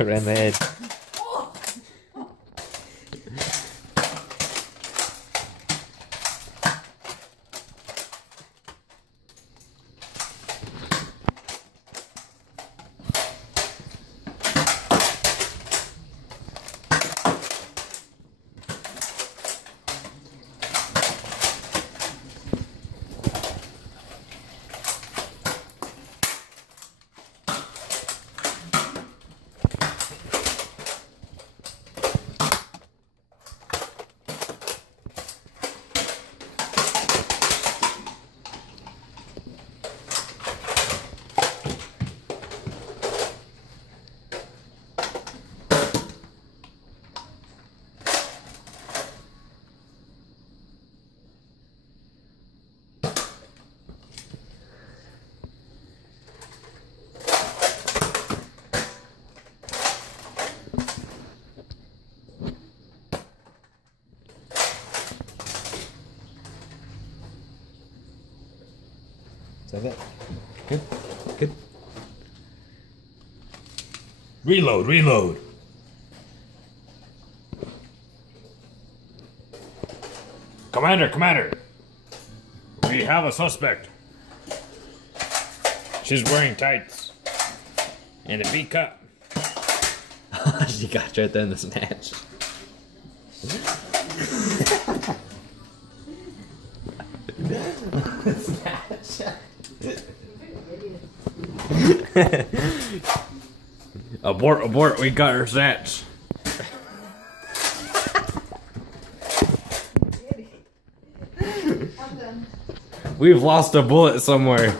Around the head. Is that it? Good. Good. Reload, reload. Commander. We have a suspect. She's wearing tights. And a V-cut. She got you right there in the snatch. Abort, we got her snatch. We've lost a bullet somewhere.